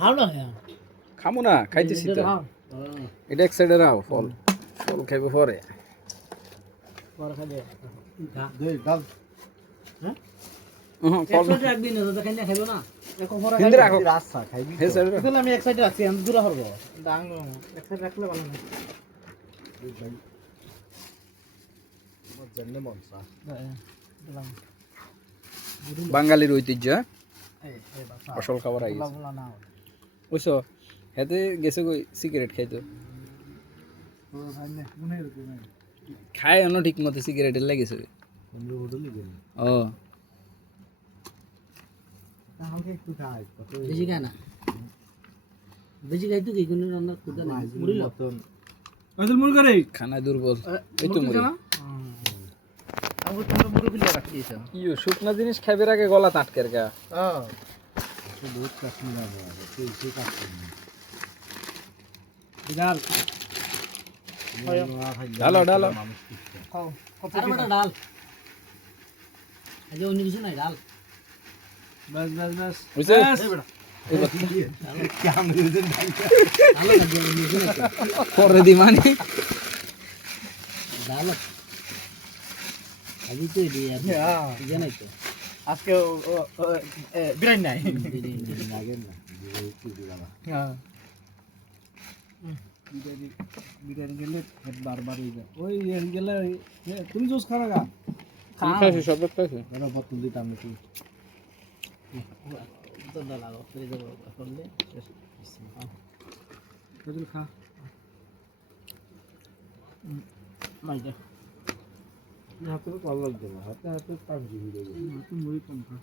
খাও না খামু না খাইতেছি তো এটা এক সাইডে রাও ফল ফল খাইবো পরে পরে খাবে দে ডাল হ্যাঁ ফল এক সাইডে রাখবি না তো খাই না খাইবো না এখন পরে হিন্দে রাখো রাস্তা খাইবি হে সাইডে রাখো তাহলে আমি এক সাইডে রাখছি আমি দূরে হরবো ডাং এক সাইডে রাখলে ভালো না জেনে মনসা দিলাম বাঙালির ঐতিহ্য এই বাসা ফসল খাবার আই বলা না বুঝছো হেতে গেছে কই সিগারেট খাইতো তো ভাই না মনে হচ্ছে না খায় অন্য ঠিক মতো সিগারেটের লাগেছে আমরা হোটেলে গেলাম ও আমাকে একটু খাই কত বেশি খায় না বেশি খাই তো কি কোনো রান্না খুদা না মুড়ি লো আসল মুড়ি করে খানা দুর্বল এই তো মুড়ি আমি তোমরা মুড়ি ফেলে রাখি দিছো ইয়ো শুকনা জিনিস খাইবার আগে গলা আটকের গা হ্যাঁ দুধ কাটনি না তুই কাটনি ডাল ডালো ডালো খাও কত বড় ডাল আজ অন্য কিছু নাই ডাল বাস বাস বাস বুঝছে ডাল পরে দি মানে ডাল আজ তো এই জানাই তো আজকে বিরিয়ানি নাই লাগে না একটু দিলাম হ্যাঁ বিরিয়ানি গেলে বারবার হয়ে যায় ওই গেলে তুমি জুস খাবে গা খাইছি সব খাইছি এরা বোতল দিতাম একটু তো লাগাও ফ্রিজে করলে ফ্রিজে খা মাইজা হাতে ভালো লাগছে না হাতে হাতে পাঁচ জিবি দেবে তুমি মুড়ি কম খা